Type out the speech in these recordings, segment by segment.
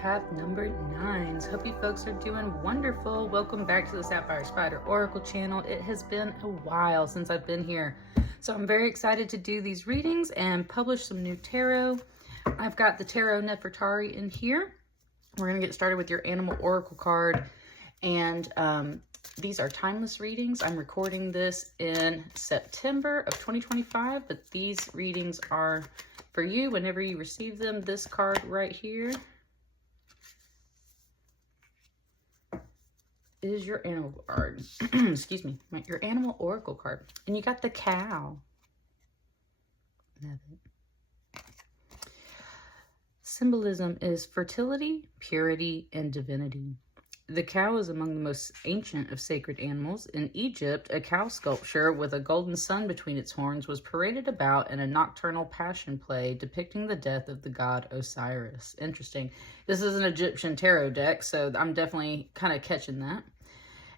path number 9. Hope you folks are doing wonderful. Welcome back to the Sapphire Spider Oracle channel. It has been a while since I've been here, so I'm very excited to do these readings and publish some new tarot. I've got the Tarot Nefertari in here. We're going to get started with your Animal Oracle card, and these are timeless readings. I'm recording this in September of 2025, but these readings are for you whenever you receive them. This card right here is your animal card. Excuse me, your Animal Oracle card. And you got the cow. Love it. Symbolism is fertility, purity, and divinity. The cow is among the most ancient of sacred animals. In Egypt, a cow sculpture with a golden sun between its horns was paraded about in a nocturnal passion play depicting the death of the god Osiris. Interesting. This is an Egyptian tarot deck, so I'm definitely kind of catching that.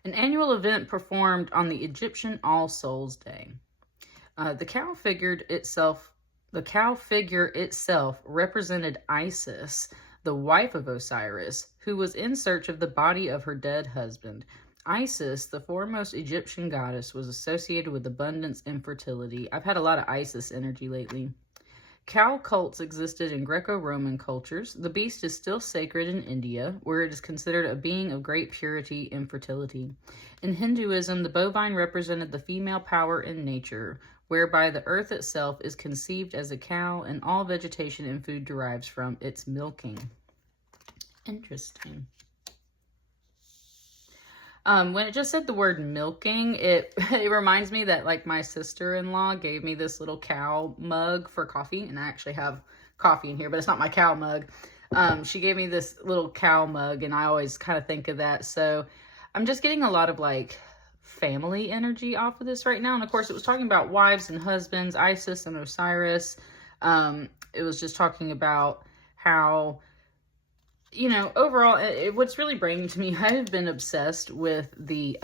An annual event performed on the Egyptian All Souls Day. The cow figure itself represented Isis, the wife of Osiris, who was in search of the body of her dead husband. Isis, the foremost Egyptian goddess, was associated with abundance and fertility. I've had a lot of Isis energy lately. Cow cults existed in Greco-Roman cultures. The beast is still sacred in India, where it is considered a being of great purity and fertility. In Hinduism, the bovine represented the female power in nature, whereby the earth itself is conceived as a cow and all vegetation and food derives from its milking. Interesting. When it just said the word milking, it reminds me that like my sister-in-law gave me this little cow mug for coffee, and I actually have coffee in here, but it's not my cow mug. She gave me this little cow mug, and I always kind of think of that. So I'm just getting a lot of like family energy off of this right now. And of course it was talking about wives and husbands, Isis and Osiris. It was just talking about how, you know, overall, what's really bringing to me, I have been obsessed with the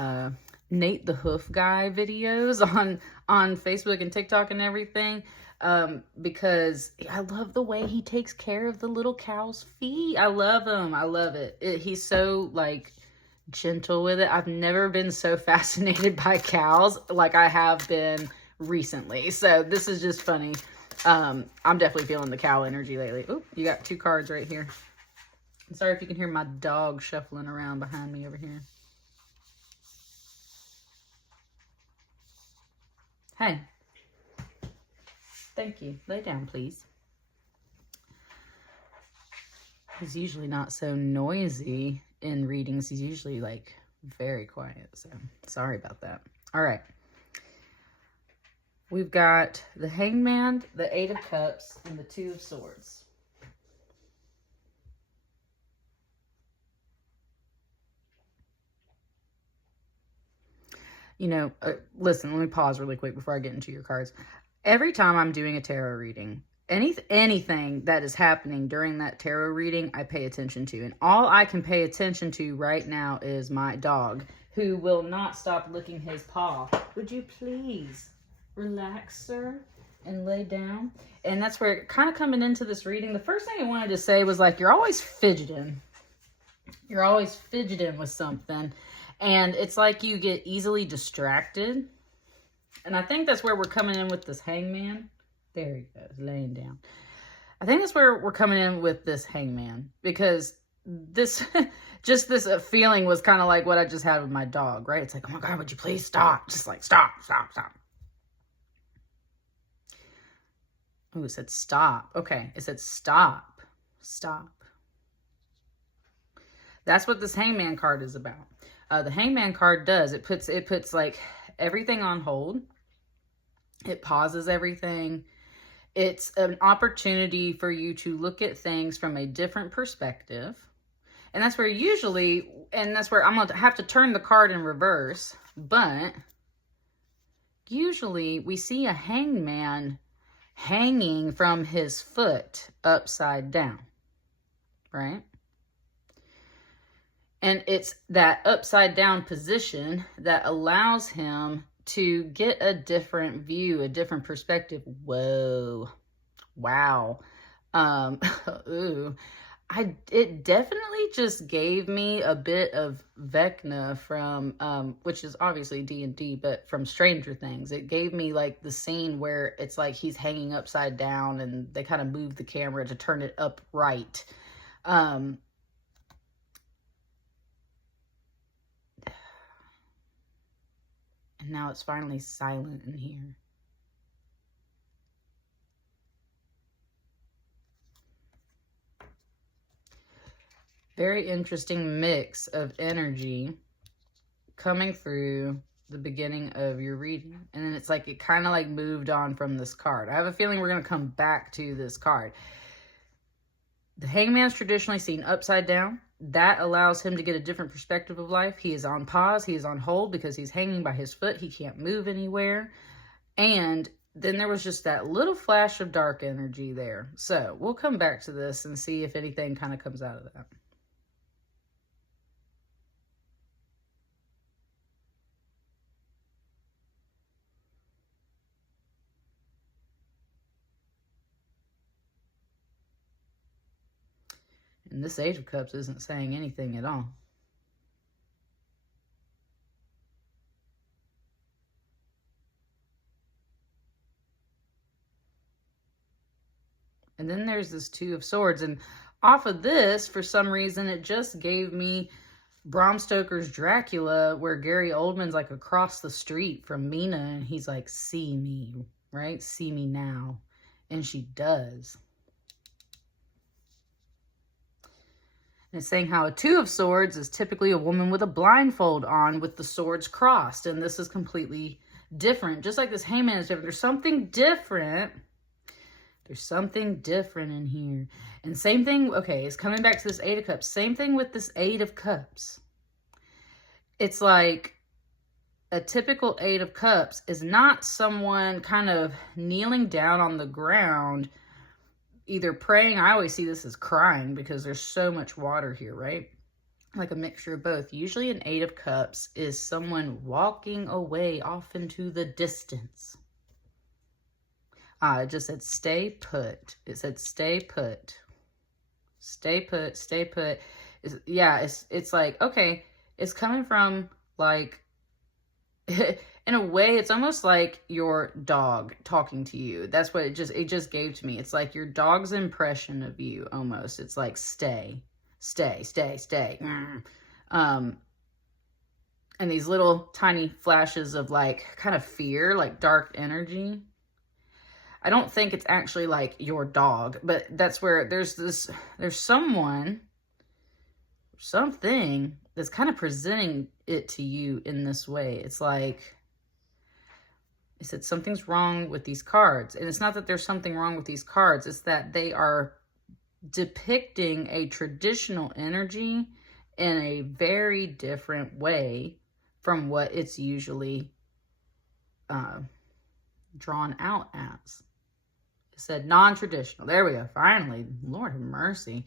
Nate the Hoof guy videos on Facebook and TikTok and everything, because I love the way he takes care of the little cow's feet. I love him. I love it. He's so like gentle with it. I've never been so fascinated by cows like I have been recently. So this is just funny. I'm definitely feeling the cow energy lately. Oh, you got 2 cards right here. I'm sorry if you can hear my dog shuffling around behind me over here. Hey. Thank you. Lay down, please. He's usually not so noisy in readings. He's usually like very quiet. So sorry about that. All right. We've got the Hangman, the 8 of Cups, and the 2 of Swords. You know, listen, let me pause really quick before I get into your cards. Every time I'm doing a tarot reading, anything that is happening during that tarot reading, I pay attention to. And all I can pay attention to right now is my dog, who will not stop licking his paw. Would you please relax, sir, and lay down? And that's where, kind of coming into this reading, the first thing I wanted to say was like, you're always fidgeting. You're always fidgeting with something. And it's like you get easily distracted. And I think that's where we're coming in with this Hangman. There he goes, laying down. I think that's where we're coming in with this Hangman. Because this, just this feeling was kind of like what I just had with my dog, right? It's like, oh my God, would you please stop? Just like, stop. Oh, it said stop. Okay, it said stop. That's what this Hangman card is about. The Hangman card does, it puts like everything on hold. It pauses everything. It's an opportunity for you to look at things from a different perspective. And that's where usually, and that's where I'm going to have to turn the card in reverse, but usually we see a hangman hanging from his foot upside down, right? And it's that upside down position that allows him to get a different view, a different perspective. Whoa. Wow. Ooh. it definitely just gave me a bit of Vecna from which is obviously D&D, but from Stranger Things. It gave me like the scene where it's like he's hanging upside down and they kind of move the camera to turn it upright. And now it's finally silent in here. Very interesting mix of energy coming through the beginning of your reading. And then it's like it kind of like moved on from this card. I have a feeling we're going to come back to this card. The Hangman's traditionally seen upside down. That allows him to get a different perspective of life. He is on pause. He is on hold because he's hanging by his foot. He can't move anywhere. And then there was just that little flash of dark energy there. So we'll come back to this and see if anything kind of comes out of that. And this Age of Cups isn't saying anything at all. And then there's this Two of Swords. And off of this, for some reason, it just gave me Bram Stoker's Dracula, where Gary Oldman's like across the street from Mina. And he's like, see me, right? See me now. And she does. And it's saying how a Two of Swords is typically a woman with a blindfold on with the swords crossed. And this is completely different. Just like this Hangman is different. There's something different. There's something different in here. And same thing, okay, it's coming back to this Eight of Cups. Same thing with this Eight of Cups. It's like a typical Eight of Cups is not someone kind of kneeling down on the ground either praying. I always see this as crying because there's so much water here, right? Like a mixture of both. Usually an Eight of Cups is someone walking away off into the distance. It just said stay put. It said stay put. Stay put, stay put. It's like, okay, it's coming from like in a way, it's almost like your dog talking to you. That's what it just gave to me. It's like your dog's impression of you almost. It's like stay, stay, stay, stay. And these little tiny flashes of like kind of fear, like dark energy. I don't think it's actually like your dog, but that's where there's something that's kind of presenting it to you in this way. It's like, it said something's wrong with these cards. And it's not that there's something wrong with these cards. It's that they are depicting a traditional energy in a very different way from what it's usually drawn out as. It said non-traditional. There we go. Finally. Lord have mercy.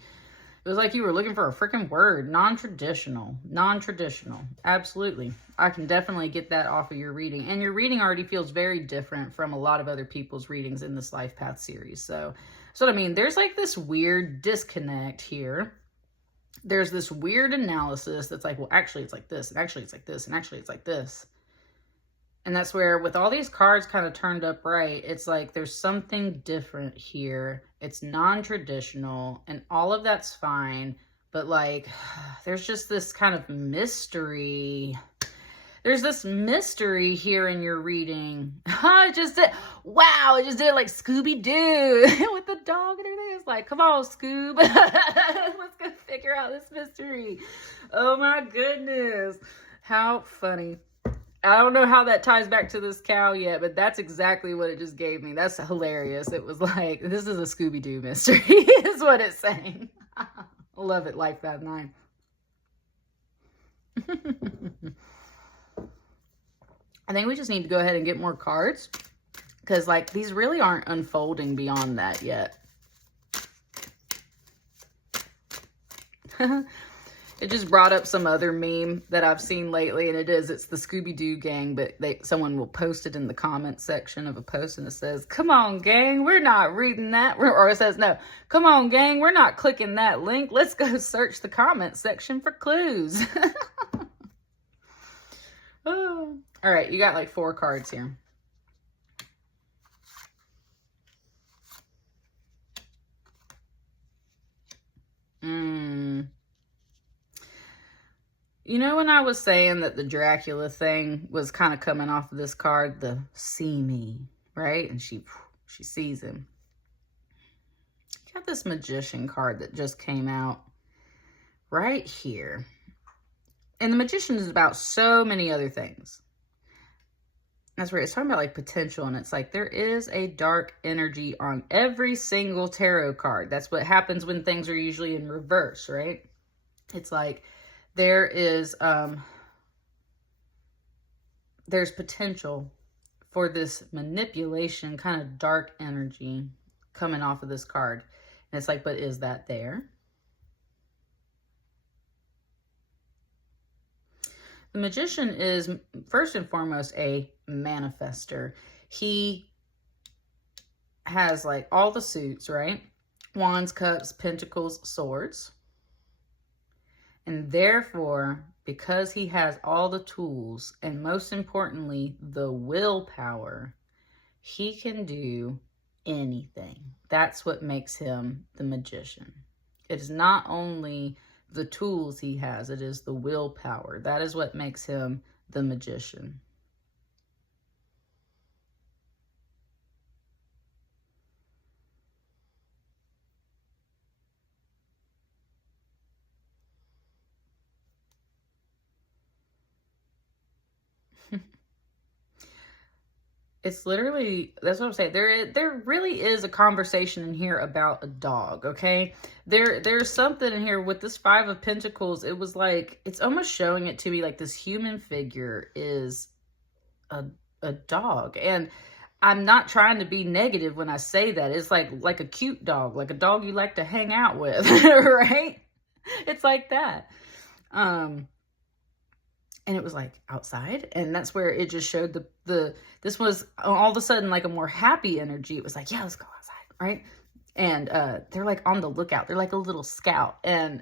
It was like you were looking for a freaking word. Non-traditional. Non-traditional. Absolutely. I can definitely get that off of your reading. And your reading already feels very different from a lot of other people's readings in this Life Path series. So what I mean, there's like this weird disconnect here. There's this weird analysis that's like, well, actually it's like this, and actually it's like this, and actually it's like this. And that's where, with all these cards kind of turned up right, it's like there's something different here. It's non-traditional, and all of that's fine. But, like, there's just this kind of mystery. There's this mystery here in your reading. It just did it like Scooby-Doo with the dog and everything. It's like, come on, Scoob. Let's go figure out this mystery. Oh, my goodness. How funny. I don't know how that ties back to this cow yet, but that's exactly what it just gave me. That's hilarious. It was like, this is a Scooby-Doo mystery, is what it's saying. I love it, Life Path 9. I think we just need to go ahead and get more cards, because, like, these really aren't unfolding beyond that yet. It just brought up some other meme that I've seen lately, and it's the Scooby-Doo gang, but someone will post it in the comment section of a post, and it says, "Come on, gang, we're not reading that," or it says, "No, come on, gang, we're not clicking that link. Let's go search the comment section for clues." Oh. All right, you got like 4 cards here. You know, when I was saying that the Dracula thing was kind of coming off of this card, the see me, right? And she sees him. You got this Magician card that just came out right here. And the Magician is about so many other things. That's where it's talking about like potential, and it's like there is a dark energy on every single tarot card. That's what happens when things are usually in reverse, right? It's like there is there's potential for this manipulation, kind of dark energy coming off of this card. And it's like, but is that there? The Magician is first and foremost a manifester. He has like all the suits, right? Wands, cups, pentacles, swords. And therefore, because he has all the tools, and most importantly, the willpower, he can do anything. That's what makes him the Magician. It is not only the tools he has, it is the willpower. That is what makes him the Magician. It's literally, that's what I'm saying. There really is a conversation in here about a dog, okay? There's something in here with this 5 of Pentacles. It was like, it's almost showing it to me like this human figure is a dog. And I'm not trying to be negative when I say that. It's like a cute dog, like a dog you like to hang out with, right? It's like that. And it was like outside, and that's where it just showed this was all of a sudden like a more happy energy. It was like, yeah, let's go outside, right? And they're like on the lookout. They're like a little scout. And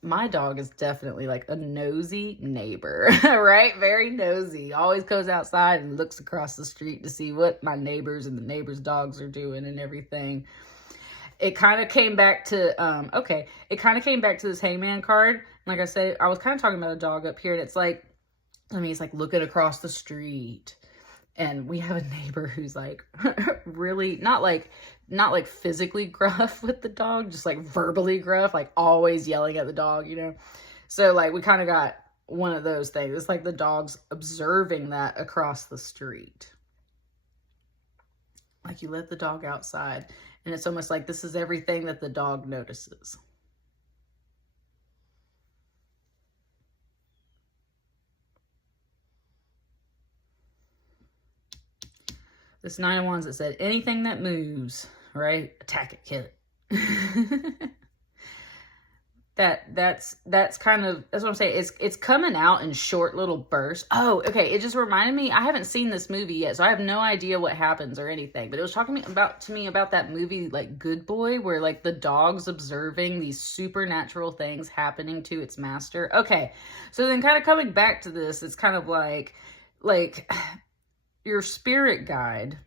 my dog is definitely like a nosy neighbor, right? Very nosy. Always goes outside and looks across the street to see what my neighbors and the neighbors' dogs are doing and everything. It kind of came back to, it kind of came back to this Hangman card. Like I said, I was kind of talking about a dog up here, and it's like, I mean, it's like looking across the street, and we have a neighbor who's like really not like physically gruff with the dog, just like verbally gruff, like always yelling at the dog, you know? So like we kind of got one of those things. It's like the dog's observing that across the street. Like you let the dog outside, and it's almost like this is everything that the dog notices. This 9 of Wands that said, anything that moves, right? Attack it, kill it. That's kind of, that's what I'm saying. It's coming out in short little bursts. Oh, okay. It just reminded me, I haven't seen this movie yet, so I have no idea what happens or anything. But it was talking to me about that movie, like Good Boy, where like the dog's observing these supernatural things happening to its master. Okay. So then kind of coming back to this, it's kind of like your spirit guide.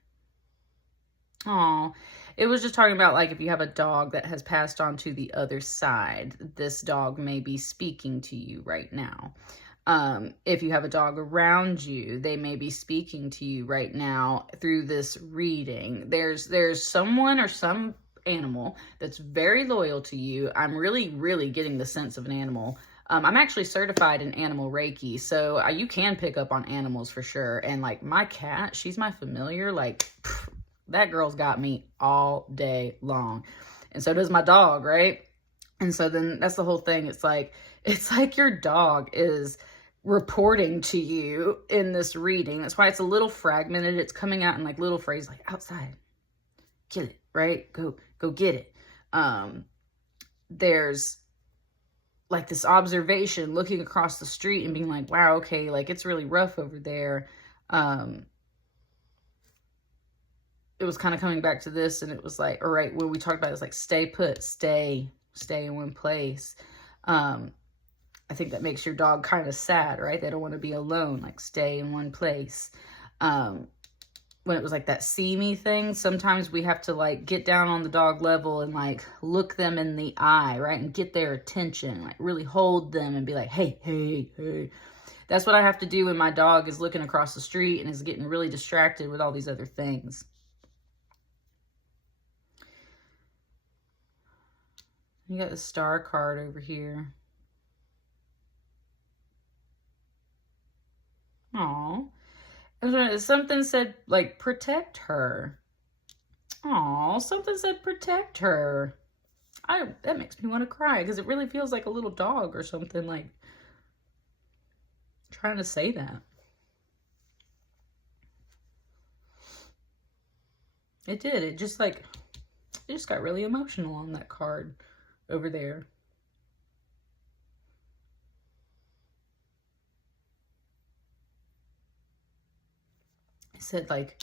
Oh, it was just talking about like if you have a dog that has passed on to the other side, this dog may be speaking to you right now. If you have a dog around you, they may be speaking to you right now through this reading. There's someone or some animal that's very loyal to you. I'm really, really getting the sense of an animal. I'm actually certified in animal Reiki, so you can pick up on animals for sure. And like my cat, she's my familiar, like that girl's got me all day long. And so does my dog, right? And so then that's the whole thing. It's like your dog is reporting to you in this reading. That's why it's a little fragmented. It's coming out in like little phrases like outside, kill it, right? Go get it. There's like this observation, looking across the street and being like, wow, okay, like it's really rough over there. It was kind of coming back to this, and it was like, all right, what we talked about is like, stay put, stay in one place. I think that makes your dog kind of sad, right? They don't want to be alone, like stay in one place. When it was like that see me thing, sometimes we have to like get down on the dog level and like look them in the eye, right? And get their attention, like really hold them and be like, hey, hey, hey. That's what I have to do when my dog is looking across the street and is getting really distracted with all these other things. You got the star card over here. Aw. Something said, like, protect her. Aw, something said protect her. That makes me want to cry, because it really feels like a little dog or something, like, trying to say that. It did. It just got really emotional on that card over there. I said, like,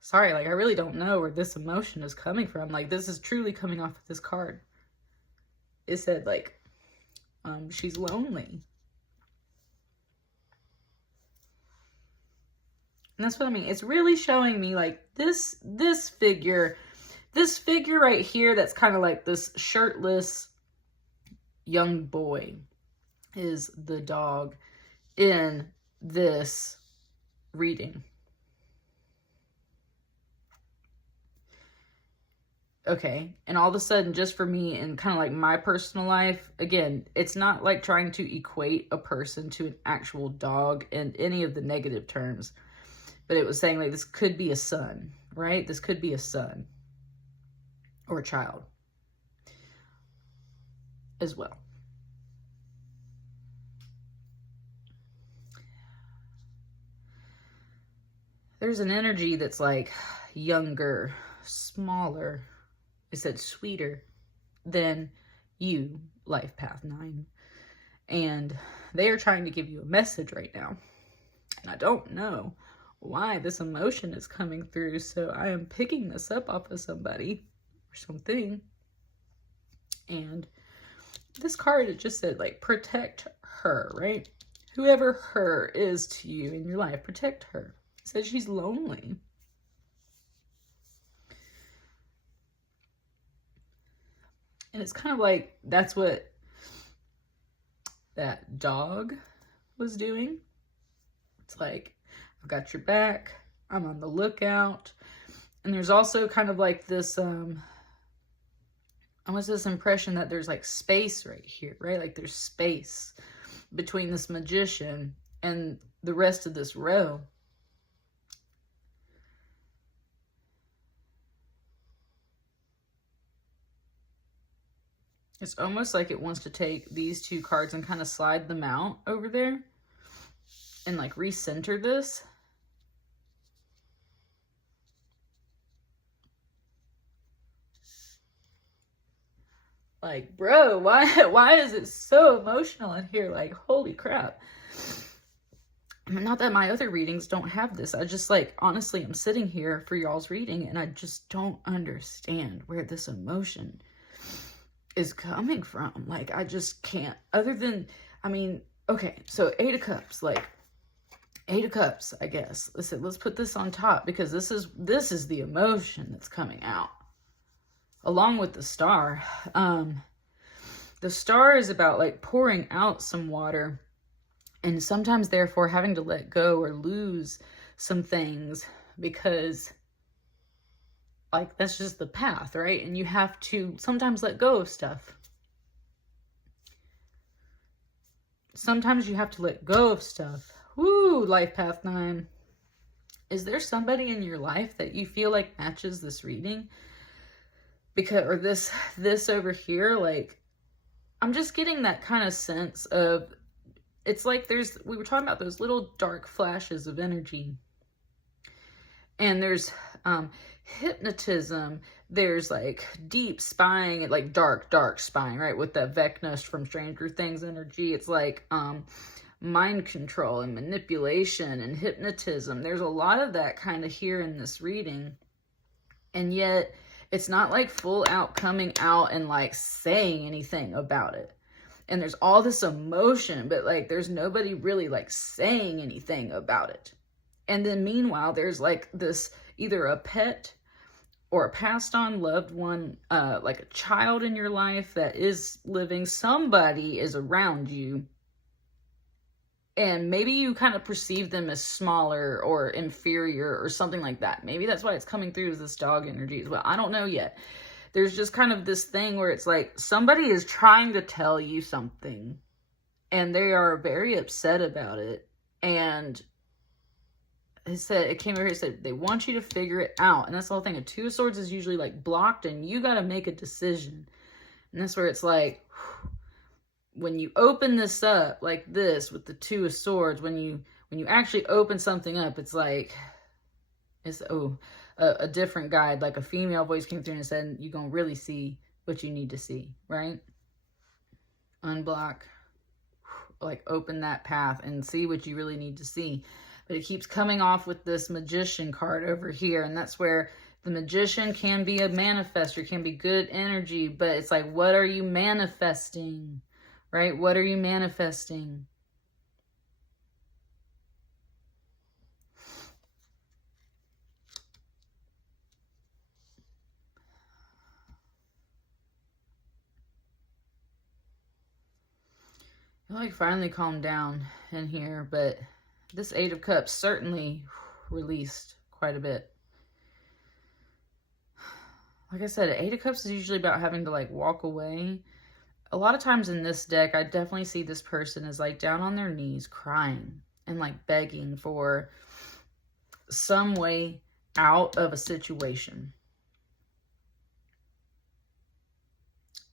sorry, like, I really don't know where this emotion is coming from. Like, this is truly coming off of this card. It said, like, she's lonely. And that's what I mean. It's really showing me, like, this figure right here that's kind of like this shirtless young boy is the dog in this reading. Okay, and all of a sudden, just for me and kind of like my personal life, again, it's not like trying to equate a person to an actual dog in any of the negative terms, but it was saying like this could be a son, right? This could be a son or a child as well. There's an energy that's like younger, smaller, it said sweeter than you, Life Path 9. And they are trying to give you a message right now. And I don't know why this emotion is coming through, so I am picking this up off of somebody or something. And this card, it just said, like, protect her, right? Whoever her is to you in your life, protect her. It says she's lonely. And it's kind of like, that's what that dog was doing. It's like, I've got your back. I'm on the lookout. And there's also kind of like this, almost this impression that there's like space right here, right? Like there's space between this magician and the rest of this row. It's almost like it wants to take these two cards and kind of slide them out over there and like recenter this. Like, bro, why is it so emotional in here? Like, holy crap. Not that my other readings don't have this. I just, like, honestly, I'm sitting here for y'all's reading and I just don't understand where this emotion is coming from. Like, I just can't, other than, I mean, okay, so 8 of Cups, like, 8 of Cups, I guess. Let's put this on top, because this is the emotion that's coming out, along with the Star. The Star is about, like, pouring out some water, and sometimes, therefore, having to let go or lose some things, because, like, that's just the path, right? And you have to sometimes let go of stuff. Sometimes you have to let go of stuff. Woo, Life Path 9. Is there somebody in your life that you feel like matches this reading? Because, or this over here, like, I'm just getting that kind of sense of, it's like we were talking about those little dark flashes of energy. And there's hypnotism. There's like deep spying, like dark spying, right? With the Vecna from Stranger Things energy. It's like mind control and manipulation and hypnotism. There's a lot of that kind of here in this reading. And yet it's not like full out coming out and like saying anything about it. And there's all this emotion, but like there's nobody really like saying anything about it. And then meanwhile, there's like this, either a pet or a passed on loved one, like a child in your life that is living. Somebody is around you. And maybe you kind of perceive them as smaller or inferior or something like that. Maybe that's why it's coming through as this dog energy as well. I don't know yet. There's just kind of this thing where it's like somebody is trying to tell you something and they are very upset about it. And it came over here and said, they want you to figure it out. And that's the whole thing. A Two of Swords is usually like blocked and you got to make a decision. And that's where it's like, when you open this up like this with the Two of Swords, when you actually open something up, it's like, a different guide, like a female voice came through and said, you're going to really see what you need to see, right? Unblock, like open that path and see what you really need to see. But it keeps coming off with this Magician card over here. And that's where the Magician can be a manifester, can be good energy. But it's like, what are you manifesting? Right? What are you manifesting? I like finally calmed down in here, but this Eight of Cups certainly released quite a bit. Like I said, Eight of Cups is usually about having to like walk away. A lot of times in this deck, I definitely see this person as like down on their knees crying and like begging for some way out of a situation.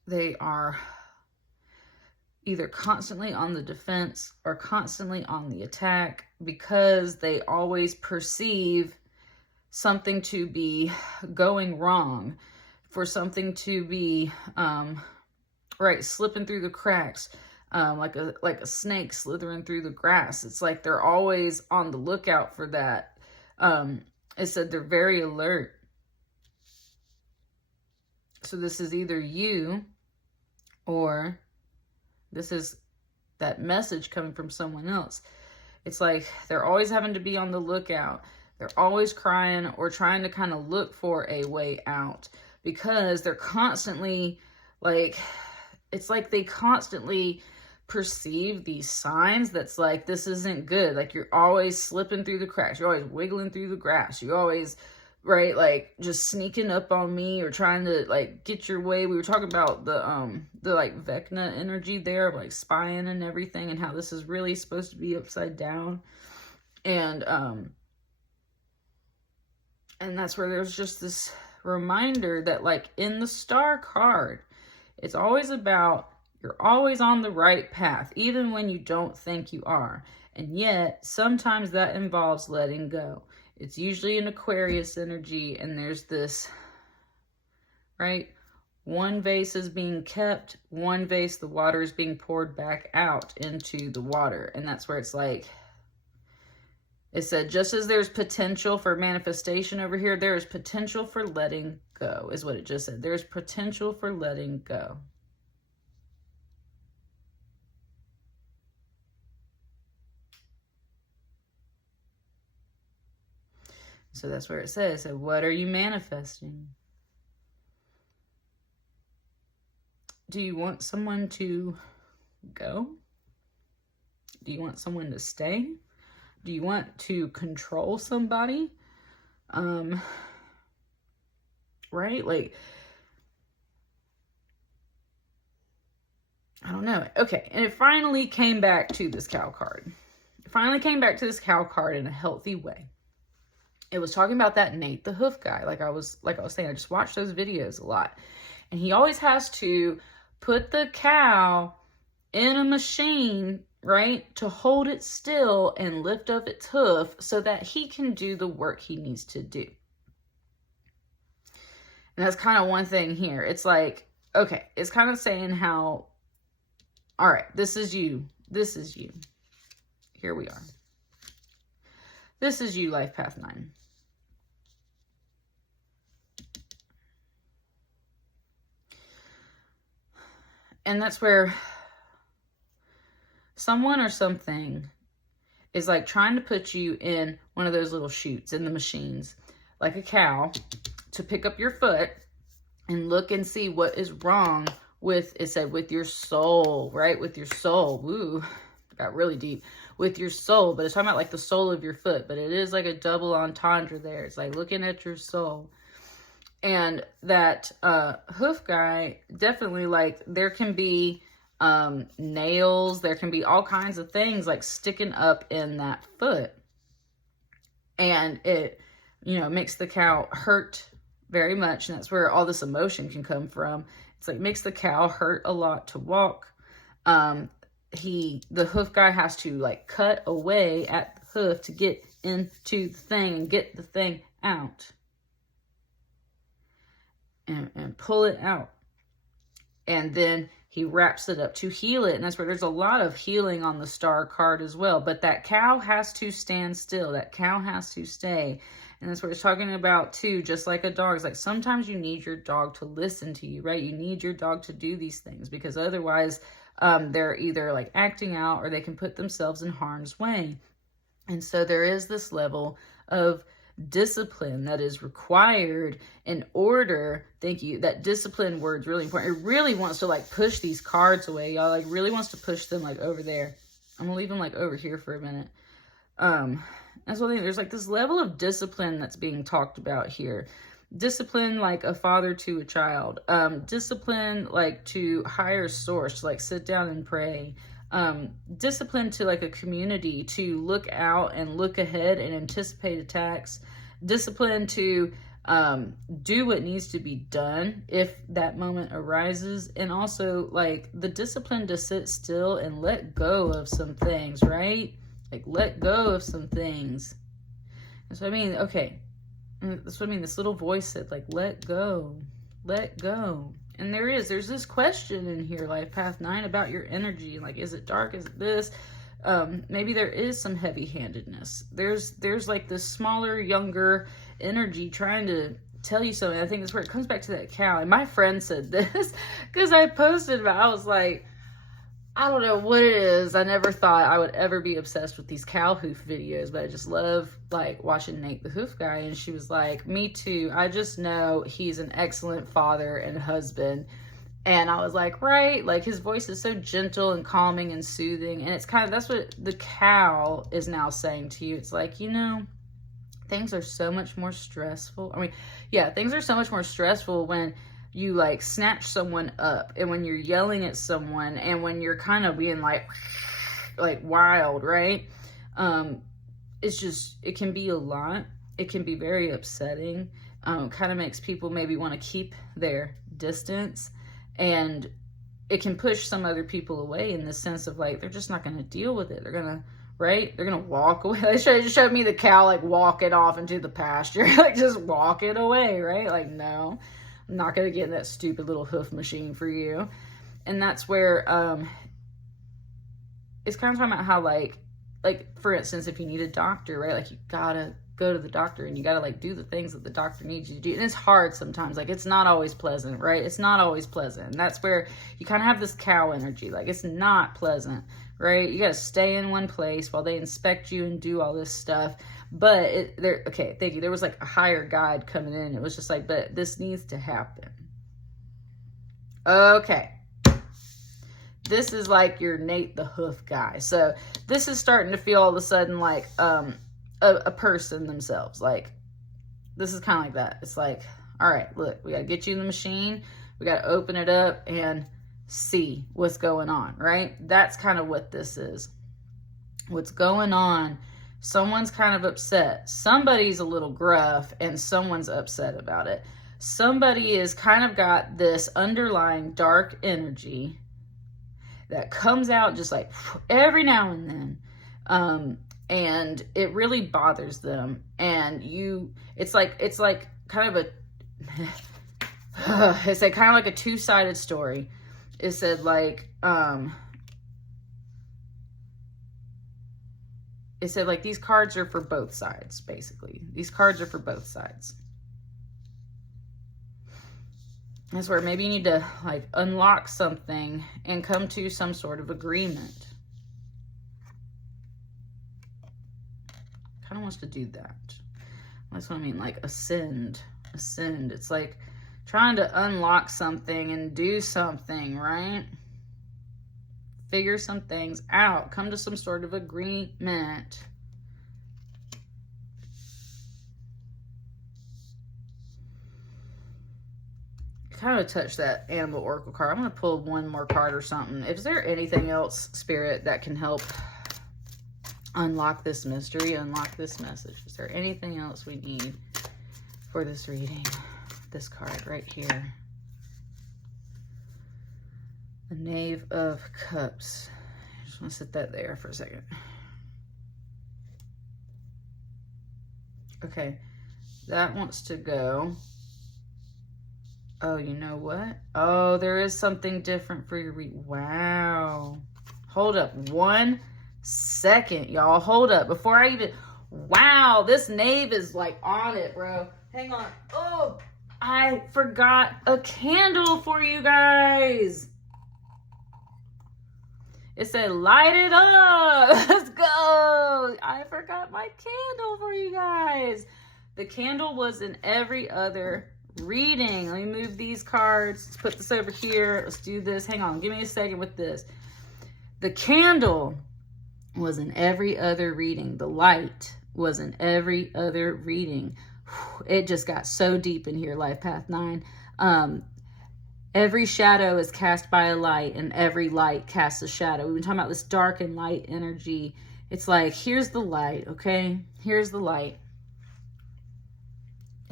They are either constantly on the defense or constantly on the attack because they always perceive something to be going wrong, for something to be right, slipping through the cracks, like a snake slithering through the grass. It's like they're always on the lookout for that. It said they're very alert. So this is either you, or this is that message coming from someone else. It's like they're always having to be on the lookout. They're always crying or trying to kind of look for a way out because they're constantly like, it's like they constantly perceive these signs that's like, this isn't good. Like you're always slipping through the cracks. You're always wiggling through the grass. You're always, right, like just sneaking up on me or trying to like get your way. We were talking about the like Vecna energy there, like spying and everything, and how this is really supposed to be upside down. And that's where there's just this reminder that like in the Star card, it's always about, you're always on the right path, even when you don't think you are. And yet, sometimes that involves letting go. It's usually an Aquarius energy, and there's this, right? One vase is being kept, one vase, the water is being poured back out into the water. And that's where it's like, it said, just as there's potential for manifestation over here, there is potential for letting go, is what it just said. There's potential for letting go. So that's where it says, so what are you manifesting? Do you want someone to go? Do you want someone to stay? Do you want to control somebody? Right? Like, I don't know. Okay, and it finally came back to this cow card. It finally came back to this cow card in a healthy way. It was talking about that Nate the Hoof guy. Like I was saying, I just watched those videos a lot. And he always has to put the cow in a machine right? To hold it still and lift up its hoof so that he can do the work he needs to do. And that's kind of one thing here. It's like, okay, it's kind of saying how, all right, this is you. This is you. Here we are. This is you, life path 9. And that's where someone or something is like trying to put you in one of those little chutes in the machines, like a cow, to pick up your foot and look and see what is wrong with, it said, with your soul, right? With your soul. Ooh, got really deep. With your soul, but it's talking about like the sole of your foot, but it is like a double entendre there. It's like looking at your soul. And that hoof guy, definitely, like, there can be nails, there can be all kinds of things like sticking up in that foot. And it, you know, makes the cow hurt very much. And that's where all this emotion can come from. It's like makes the cow hurt a lot to walk. The hoof guy has to like cut away at the hoof to get into the thing and get the thing out. And pull it out. And then he wraps it up to heal it. And that's where there's a lot of healing on the star card as well. But that cow has to stand still. That cow has to stay. And that's what it's talking about too, just like a dog. It's like sometimes you need your dog to listen to you, right? You need your dog to do these things because otherwise they're either like acting out or they can put themselves in harm's way. And so there is this level of discipline that is required in order, thank you, that discipline word's really important. It really wants to like push these cards away, y'all. Like really wants to push them like over there. I'm gonna leave them like over here for a minute. That's what I think. There's like this level of discipline that's being talked about here. Discipline like a father to a child. Discipline like to higher source, to like sit down and pray. Discipline to like a community to look out and look ahead and anticipate attacks. Discipline to do what needs to be done if that moment arises. And also like the discipline to sit still and let go of some things, right? Like let go of some things. And so I mean, okay. That's what I mean. This little voice said like, let go, let go. And there's this question in here, Life Path 9, about your energy. Like, is it dark? Is it this? Maybe there is some heavy-handedness. There's like this smaller, younger energy trying to tell you something. I think that's where it comes back to that cow. And my friend said this because I posted about, I was like, I don't know what it is. I never thought I would ever be obsessed with these cow hoof videos, but I just love like watching Nate the hoof guy. And she was like, me too. I just know he's an excellent father and husband. And I was like, right, like his voice is so gentle and calming and soothing. And it's kind of, that's what the cow is now saying to you. It's like, you know, things are so much more stressful. I mean, yeah, things are so much more stressful when you like snatch someone up and when you're yelling at someone and when you're kind of being like wild, right? It's just, it can be a lot. It can be very upsetting. Kind of makes people maybe want to keep their distance, and it can push some other people away in the sense of like, they're just not going to deal with it. They're going to, right? They're going to walk away. They just showed me the cow like walking off into the pasture, like just walking away, right? Like, no. I'm not going to get in that stupid little hoof machine for you. And that's where it's kind of talking about how like for instance, if you need a doctor, right? Like you gotta go to the doctor and you gotta like do the things that the doctor needs you to do. And it's hard sometimes. Like it's not always pleasant, right? It's not always pleasant. And that's where you kind of have this cow energy. Like it's not pleasant, right? You gotta stay in one place while they inspect you and do all this stuff. But okay, thank you. There was like a higher guide coming in. It was just like, but this needs to happen. Okay. This is like your Nate the hoof guy. So this is starting to feel all of a sudden like a person themselves. Like this is kind of like that. It's like, all right, look, we got to get you in the machine. We got to open it up and see what's going on, right? That's kind of what this is. What's going on. Someone's kind of upset. Somebody's a little gruff and someone's upset about it. Somebody is kind of got this underlying dark energy that comes out just like every now and then. And it really bothers them. And it's like kind of a, it's like kind of like a two-sided story. It said like, it said like these cards are for both sides, basically. These cards are for both sides. That's where maybe you need to like unlock something and come to some sort of agreement. Kind of wants to do that. That's what I mean, like ascend. It's like trying to unlock something and do something, right? Figure some things out. Come to some sort of agreement. Kind of touch that animal oracle card. I'm going to pull one more card or something. Is there anything else, Spirit, that can help unlock this mystery, unlock this message? Is there anything else we need for this reading? This card right here. The Knave of Cups. I just want to sit that there for a second. Okay, that wants to go. Oh, you know what? Oh, there is something different for your read. Wow. Hold up 1 second, y'all. Hold up. Before I even... Wow, this knave is like on it, bro. Hang on. Oh, I forgot a candle for you guys. It said, light it up. Let's go. I forgot my candle for you guys. The candle was in every other reading. Let me move these cards. Let's put this over here. Let's do this. Hang on. Give me a second with this. The candle was in every other reading. The light was in every other reading. It just got so deep in here, Life Path 9. Every shadow is cast by a light, and every light casts a shadow. We've been talking about this dark and light energy. It's like, here's the light, okay? Here's the light.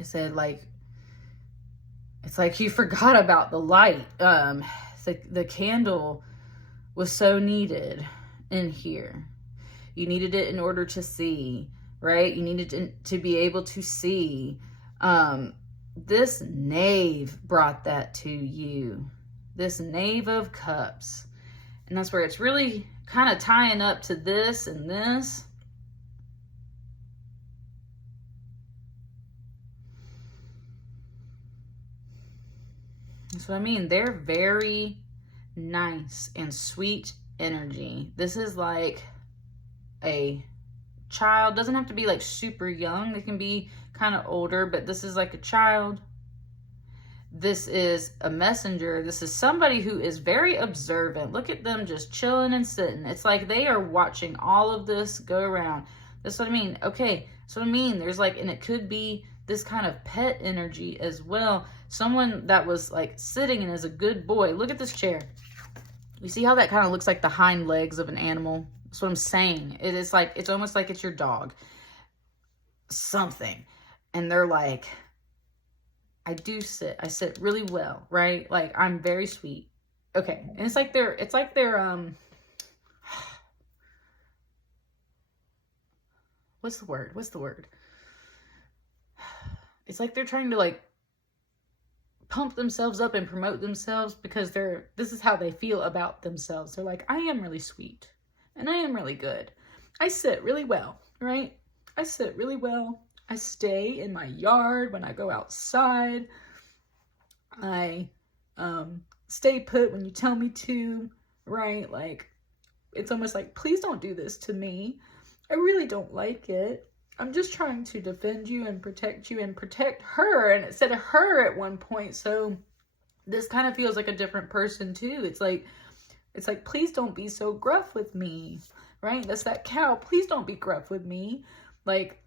It said, like, it's like you forgot about the light. It's like the candle was so needed in here. You needed it in order to see, right? You needed to be able to see. This knave brought that to you. This Knave of Cups. And that's where it's really kind of tying up to this and this. That's what I mean. They're very nice and sweet energy. This is like a child. Doesn't have to be like super young. They can be kind of older, but this is like a child. This is a messenger. This is somebody who is very observant. Look at them just chilling and sitting. It's like they are watching all of this go around. That's what I mean. Okay, that's what I mean. There's like, and it could be this kind of pet energy as well. Someone that was like sitting and is a good boy. Look at this chair. You see how that kind of looks like the hind legs of an animal? That's what I'm saying. It is like, it's almost like it's your dog. Something. And they're like, I sit really well, right? Like, I'm very sweet. Okay. And it's like they're what's the word? It's like they're trying to like pump themselves up and promote themselves because this is how they feel about themselves. They're like, I am really sweet and I am really good. I sit really well, right? I sit really well. I stay in my yard when I go outside. I stay put when you tell me to, right? Like, it's almost like, please don't do this to me. I really don't like it. I'm just trying to defend you and protect her. And it said her at one point. So this kind of feels like a different person too. It's like, please don't be so gruff with me, right? That's that cow. Please don't be gruff with me. Like,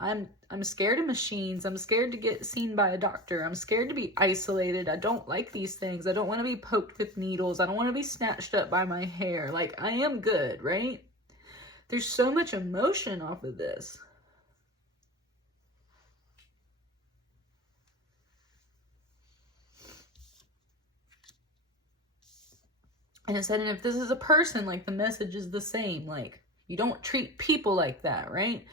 I'm scared of machines. I'm scared to get seen by a doctor. I'm scared to be isolated. I don't like these things. I don't want to be poked with needles. I don't want to be snatched up by my hair. Like, I am good, right? There's so much emotion off of this. And it said, and if this is a person, like, the message is the same. Like, you don't treat people like that, right?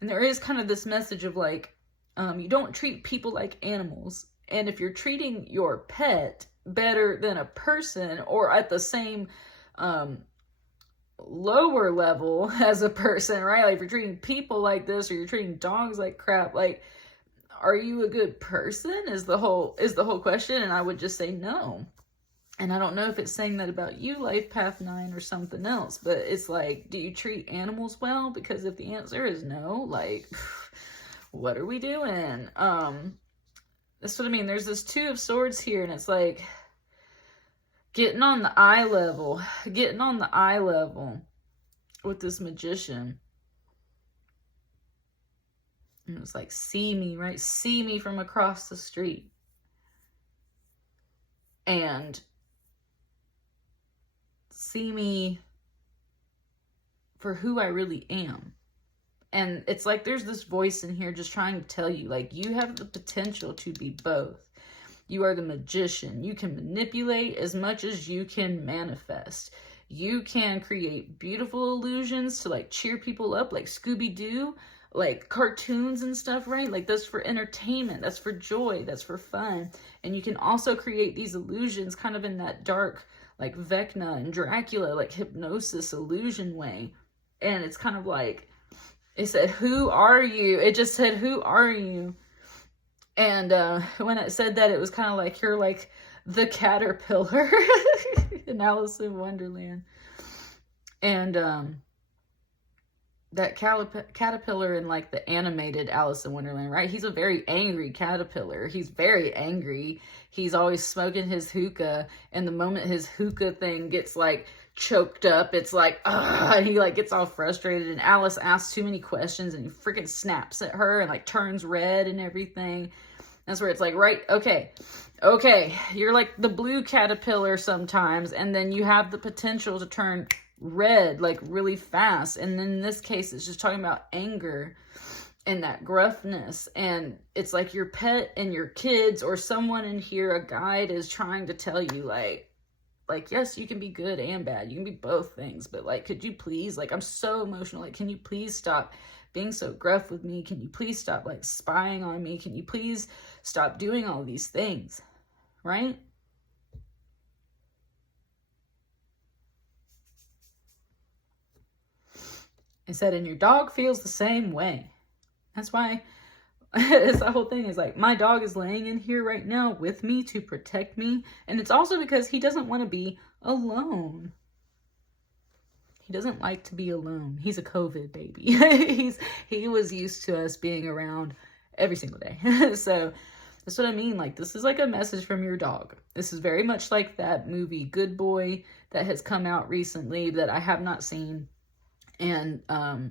And there is kind of this message of, like, you don't treat people like animals. And if you're treating your pet better than a person, or at the same lower level as a person, right? Like, if you're treating people like this, or you're treating dogs like crap, like, are you a good person is the whole question. And I would just say no. And I don't know if it's saying that about you, Life Path 9, or something else, but it's like, do you treat animals well? Because if the answer is no, like, what are we doing? That's what I mean. There's this Two of Swords here, and it's like getting on the eye level with this Magician. And it's like, see me, right? See me from across the street. And see me for who I really am. And it's like there's this voice in here just trying to tell you, like, you have the potential to be both. You are the magician. You can manipulate as much as you can manifest. You can create beautiful illusions to, like, cheer people up, like Scooby-Doo, like cartoons and stuff, right? Like, that's for entertainment, that's for joy, that's for fun. And you can also create these illusions kind of in that dark, like Vecna and Dracula, like hypnosis illusion way. And it's kind of like, it said, who are you? It just said, who are you? And when it said that, it was kind of like, you're like the caterpillar in Alice in Wonderland. And that caterpillar in, like, the animated Alice in Wonderland, right? He's a very angry caterpillar. He's very angry. He's always smoking his hookah, and the moment his hookah thing gets, like, choked up, it's like, and he, like, gets all frustrated, and Alice asks too many questions, and he freaking snaps at her and, like, turns red and everything. That's where it's like, right, okay, you're like the blue caterpillar sometimes, and then you have the potential to turn red, like, really fast. And then in this case, it's just talking about anger and that gruffness. And it's like your pet and your kids, or someone in here, a guide, is trying to tell you, like, yes, you can be good and bad. You can be both things. But, like, could you please, like, I'm so emotional. Like, can you please stop being so gruff with me? Can you please stop, like, spying on me? Can you please stop doing all these things? Right? It said, and your dog feels the same way. That's why it's the whole thing is like, my dog is laying in here right now with me to protect me. And it's also because he doesn't want to be alone. He doesn't like to be alone. He's a COVID baby. He was used to us being around every single day. So that's what I mean. Like, this is like a message from your dog. This is very much like that movie Good Boy that has come out recently that I have not seen. And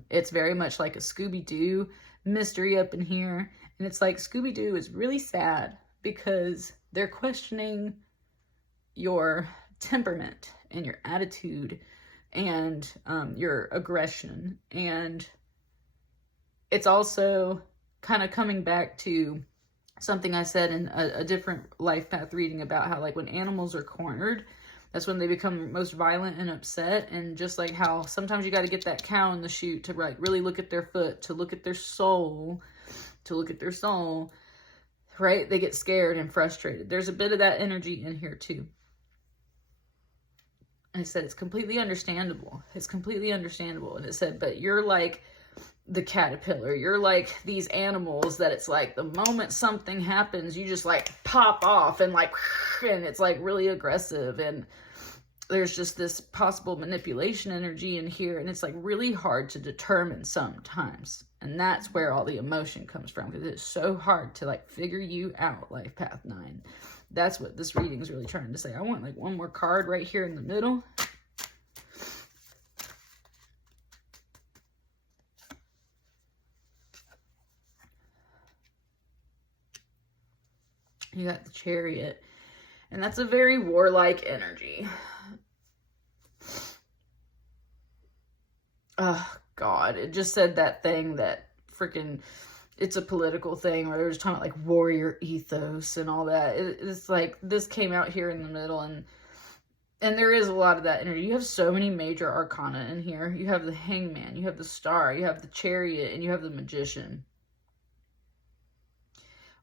it's very much like a Scooby-Doo mystery up in here. And it's like Scooby-Doo is really sad because they're questioning your temperament and your attitude and your aggression. And it's also kind of coming back to something I said in a different life path reading about how, like, when animals are cornered, that's when they become most violent and upset. And just like how sometimes you got to get that cow in the chute to, like, really look at their foot, to look at their soul, right? They get scared and frustrated. There's a bit of that energy in here too. And it said, it's completely understandable. It's completely understandable. And it said, but you're like the caterpillar. You're like these animals that it's like the moment something happens, you just, like, pop off and, like, and it's, like, really aggressive. And there's just this possible manipulation energy in here. And it's, like, really hard to determine sometimes. And that's where all the emotion comes from, because it's so hard to, like, figure you out, Life Path 9. That's what this reading is really trying to say. I want, like, one more card right here in the middle. You got the Chariot. And that's a very warlike energy. Oh, God. It just said that thing that freaking, it's a political thing where they're just talking about, like, warrior ethos and all that. It's like, this came out here in the middle, and And there is a lot of that energy. You have so many major arcana in here. You have the Hangman, you have the Star, you have the Chariot, and you have the Magician.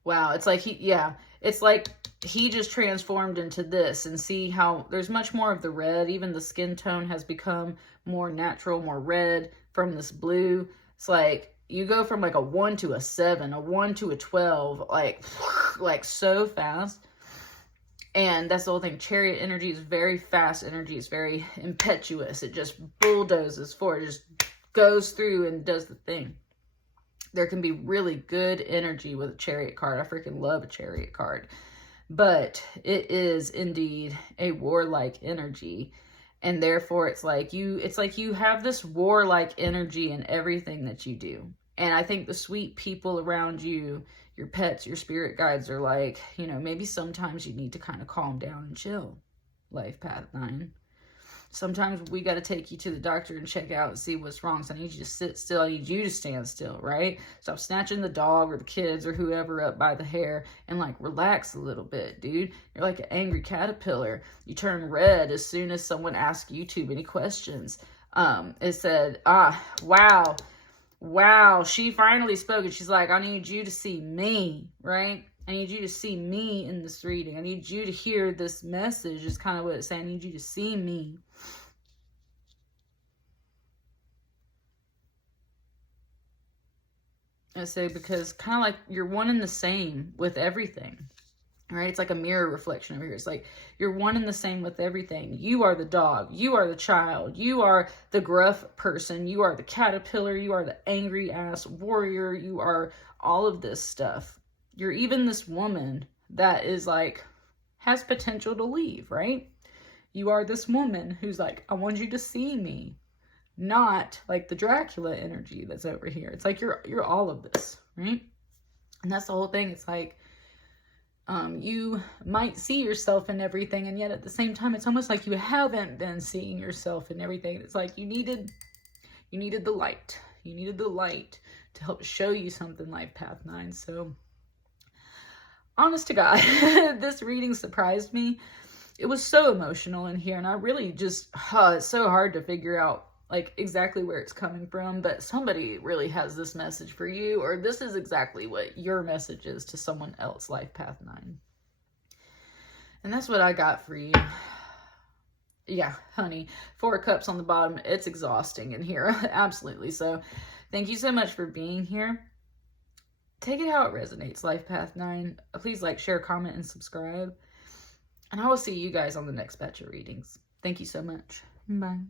Wow, it's like it's like he just transformed into this, and see how there's much more of the red. Even the skin tone has become more natural, more red from this blue. It's like you go from like a 1 to a 7, a 1 to a 12, like so fast. And that's the whole thing. Chariot energy is very fast energy. It's very impetuous. It just bulldozes forward. It just goes through and does the thing. There can be really good energy with a Chariot card. I freaking love a Chariot card. But it is indeed a warlike energy. And therefore it's like you have this warlike energy in everything that you do. And I think the sweet people around you, your pets, your spirit guides are like, you know, maybe sometimes you need to kind of calm down and chill. Life Path 9. Sometimes we got to take you to the doctor and check out and see what's wrong. So I need you to sit still. I need you to stand still, right? Stop snatching the dog or the kids or whoever up by the hair and like relax a little bit, dude. You're like an angry caterpillar. You turn red as soon as someone asks you too many questions. It said, wow, she finally spoke, and she's like, I need you to see me, right? I need you to see me in this reading. I need you to hear this message is kind of what it's saying. I need you to see me. I say, because kind of like you're one and the same with everything. Right? It's like a mirror reflection over here. It's like you're one and the same with everything. You are the dog. You are the child. You are the gruff person. You are the caterpillar. You are the angry ass warrior. You are all of this stuff. You're even this woman that is like, has potential to leave, right? You are this woman who's like, I want you to see me. Not like the Dracula energy that's over here. It's like you're all of this, right? And that's the whole thing. It's like, you might see yourself in everything, and yet at the same time, it's almost like you haven't been seeing yourself in everything. It's like you needed the light. You needed the light to help show you something, Life Path 9. So, honest to God, this reading surprised me. It was so emotional in here, and I really just, it's so hard to figure out like exactly where it's coming from, but somebody really has this message for you, or this is exactly what your message is to someone else, Life Path 9. And that's what I got for you. Yeah, honey, 4 cups on the bottom. It's exhausting in here. Absolutely. So thank you so much for being here. Take it how it resonates, Life Path 9. Please like, share, comment, and subscribe. And I will see you guys on the next batch of readings. Thank you so much. Bye.